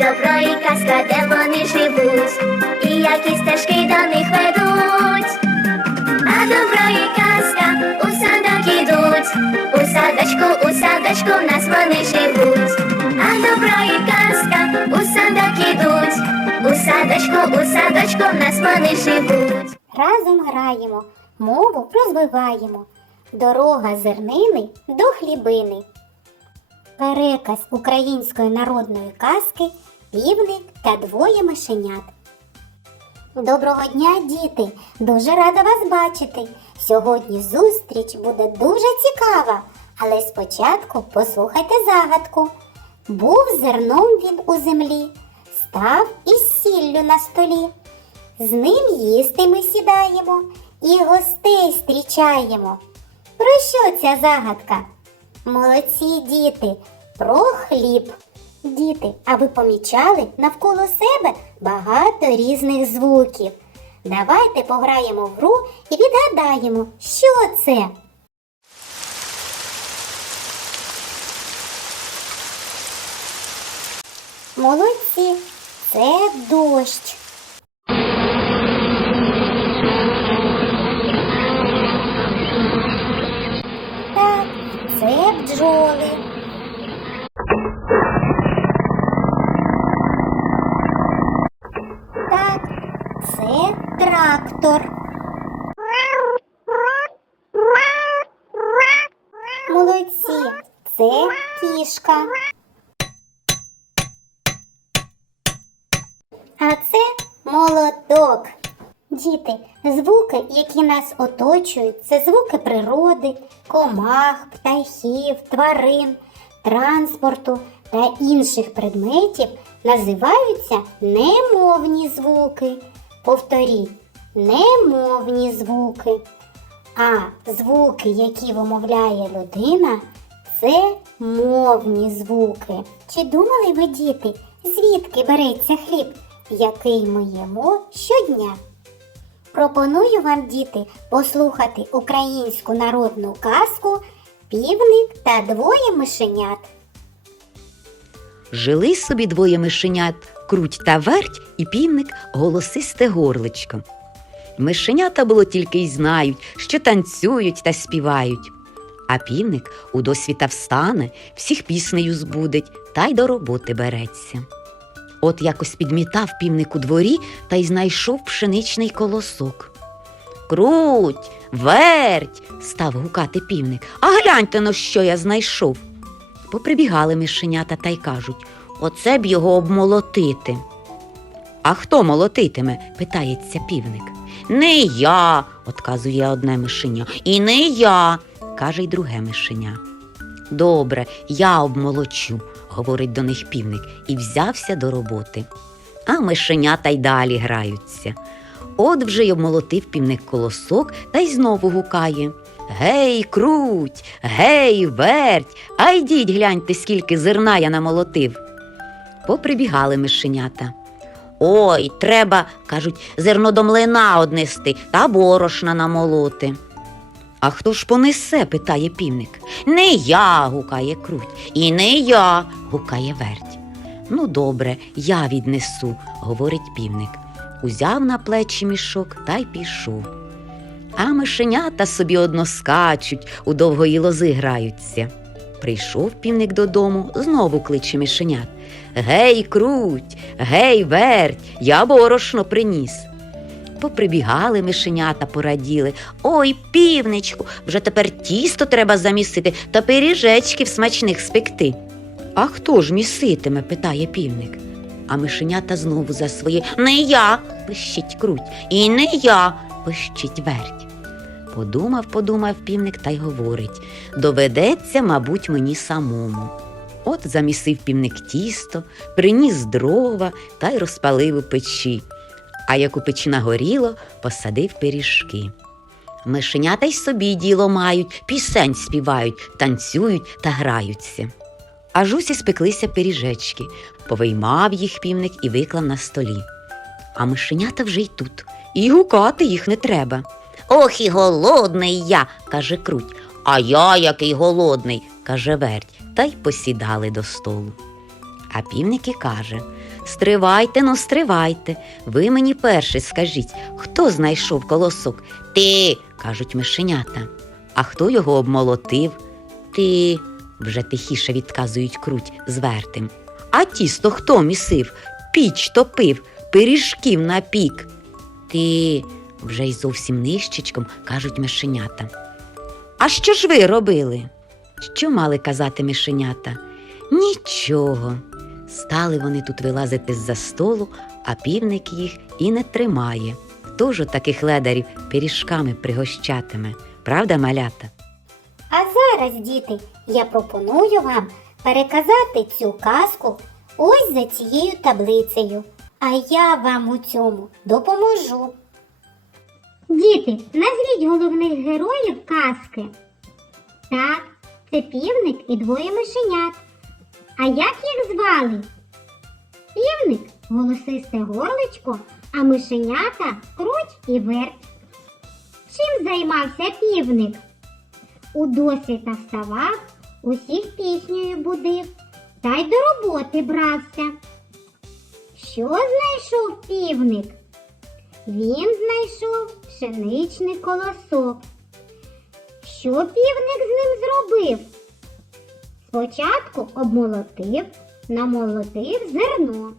добро і казка, де вони живуть, і які стежки до них ведуть. А добро і казка у садок ідуть, у садочку, у садочку в нас вони живуть. А добро і казка у садок ідуть, у садочку, у садочку в нас вони живуть. Разом граємо, мову розвиваємо. Дорога зернини до хлібини. Переказ української народної казки Півник та двоє мишенят. Доброго дня, діти! Дуже рада вас бачити. Сьогодні зустріч буде дуже цікава, але спочатку послухайте загадку. Був зерном він у землі, став із сіллю на столі. З ним їсти ми сідаємо і гостей зустрічаємо. Про що ця загадка? Молодці діти, про хліб. Діти, а ви помічали навколо себе багато різних звуків. Давайте пограємо в гру і відгадаємо, що це. Молодці, це дощ. Так, це бджоли. Так, це трактор. Молодці, це кішка. А це молоток. Діти, звуки, які нас оточують, це звуки природи, комах, птахів, тварин, транспорту та інших предметів називаються немовні звуки. Повторіть, немовні звуки. А звуки, які вимовляє людина, це мовні звуки. Чи думали ви, діти, звідки береться хліб, який ми їмо щодня? Пропоную вам, діти, послухати українську народну казку Півник та двоє мишенят. Жили собі двоє мишенят, круть та верть і півник голосисте горличко. Мишенята було тільки й знають, що танцюють та співають. А півник у досвіта встане, всіх піснею збудить та й до роботи береться. От якось підмітав півник у дворі та й знайшов пшеничний колосок. Круть, верть, став гукати півник. А гляньте но, що я знайшов. Поприбігали мишенята та й кажуть оце б його обмолотити. А хто молотитиме? питається півник. Не я, отказує одне мишеня. І не я, каже й друге мишеня. Добре, я обмолочу, говорить до них півник, і взявся до роботи. А мишенята й далі граються. От вже й обмолотив півник колосок та й знову гукає. Гей, круть, гей, верть, а йдіть гляньте, скільки зерна я намолотив. Поприбігали мишенята. Ой, треба, кажуть, зерно до млина однести та борошна намолоти. А хто ж понесе? питає півник. Не я, гукає круть, і не я, гукає верть. Ну, добре, я віднесу, говорить півник. Узяв на плечі мішок та й пішов. А мишенята собі одно скачуть, у довгої лози граються. Прийшов півник додому, знову кличе мишенят. Гей, круть, гей, верть, я борошно приніс. Поприбігали мишенята, пораділи. Ой, півничку, вже тепер тісто треба замісити та пиріжечків смачних спекти. А хто ж міситиме? питає півник. А мишенята знову за своє Не я, пищить круть, і не я, пищить верть. Подумав, подумав півник та й говорить доведеться, мабуть, мені самому. От замісив півник тісто, приніс дрова та й розпалив у печі. А як у печі нагоріло, посадив пиріжки. Мишенята й собі діло мають, пісень співають, танцюють та граються. Аж усі спеклися пиріжечки, повиймав їх півник і виклав на столі. А мишенята вже й тут, і гукати їх не треба. Ох і голодний я, каже круть. А я який голодний, каже верть, та й посідали до столу. А півник і каже Стривайте, ну стривайте. Ви мені перший скажіть, хто знайшов колосок? Ти, кажуть мишенята. А хто його обмолотив? Ти, вже тихіше відказують круть з вертим. А тісто хто місив? Піч топив, пиріжків напік. Ти, вже й зовсім нижчичком кажуть мишенята. А що ж ви робили? Що мали казати мишенята? Нічого. Стали вони тут вилазити з-за столу, а півник їх і не тримає. Хто ж таких ледарів пиріжками пригощатиме? Правда, малята? А зараз, діти, я пропоную вам переказати цю казку ось за цією таблицею. А я вам у цьому допоможу. Діти, назвіть головних героїв казки. Так, це півник і двоє мишенят. А як їх звали? Півник голосисте горличко, а мишенята круть і верть. Чим займався півник? У досвіта вставав, усіх піснею будив, та й до роботи брався. Що знайшов півник? Він знайшов пшеничний колосок. Що півник з ним зробив? Спочатку обмолотив, намолотив зерно.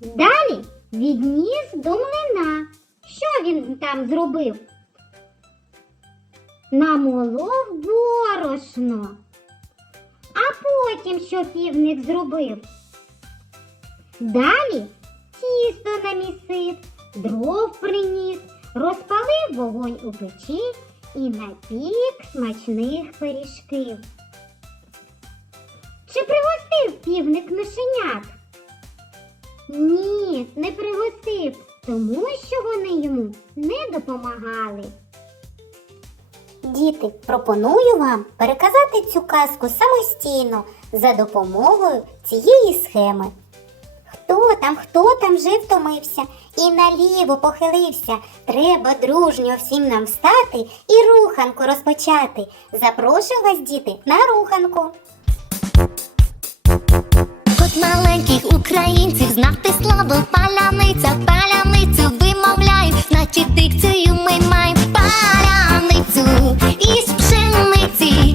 Далі відніс до млина. Що він там зробив? намолов борошно. А потім що півник зробив? Далі тісто намісив, дров приніс, розпалив вогонь у печі і напік смачних пиріжків. Чи пригостив півник мишенят? Ні, не пригостив, тому що вони йому не допомагали. Діти, пропоную вам переказати цю казку самостійно за допомогою цієї схеми. Хто там, хто там вже втомився і наліво похилився. Треба дружньо всім нам встати і руханку розпочати. Запрошую вас, діти, на руханку. От маленьких українців знати славу паляниця, паляницю вимовляю, значить дикцію ми маємо паляницю із пшениці.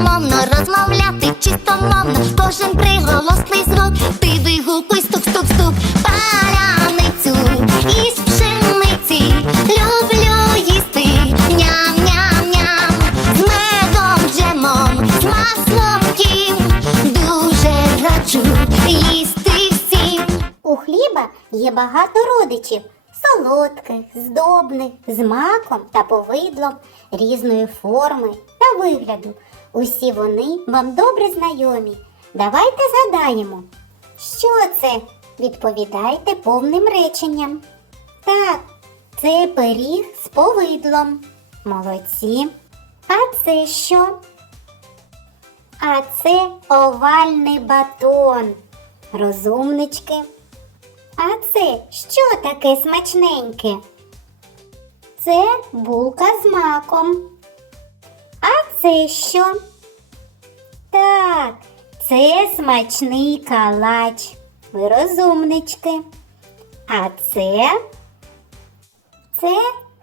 Мовно розмовляти чистомовно, кожен приголосний звук, ти вигукуй стук-стук-стук, паляницю із пшениці, люблю їсти. Ням-ням-ням, з медом, джемом, з маслом кім, дуже раджу їсти всім. У хліба є багато родичів. Солодких, здобних, з маком та повидлом, різної форми вигляду. Усі вони вам добре знайомі. Давайте згадаємо, що це? Відповідайте повним реченням. Так, це пиріг з повидлом. Молодці. А це що? А це овальний батон. Розумнички. А це що таке смачненьке? Це булка з маком. Це що? Так, це смачний калач. Ви розумнички. А це? Це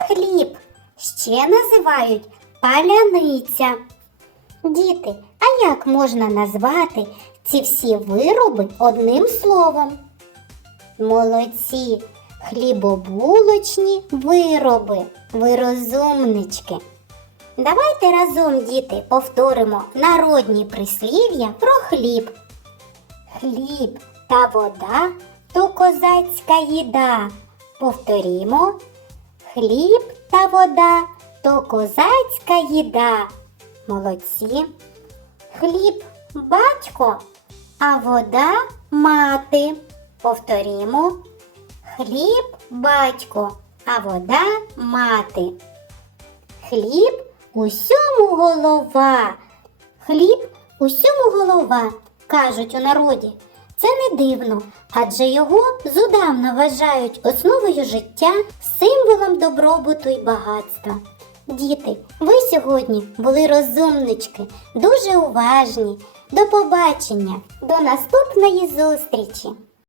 хліб. Ще називають паляниця. Діти, а як можна назвати ці всі вироби одним словом? Молодці, хлібобулочні вироби, ви розумнички. Давайте разом, діти, повторимо народні прислів'я про хліб. Хліб та вода то козацька їда. Повторімо. Хліб та вода то козацька їда. Молодці. Хліб батько, а вода мати. Повторімо. Хліб батько, а вода мати. Хліб усьому голова. Хліб усьому голова, кажуть у народі. Це не дивно, адже його зудавна вважають основою життя, символом добробуту й багатства. Діти, ви сьогодні були розумнички, дуже уважні. До побачення, до наступної зустрічі!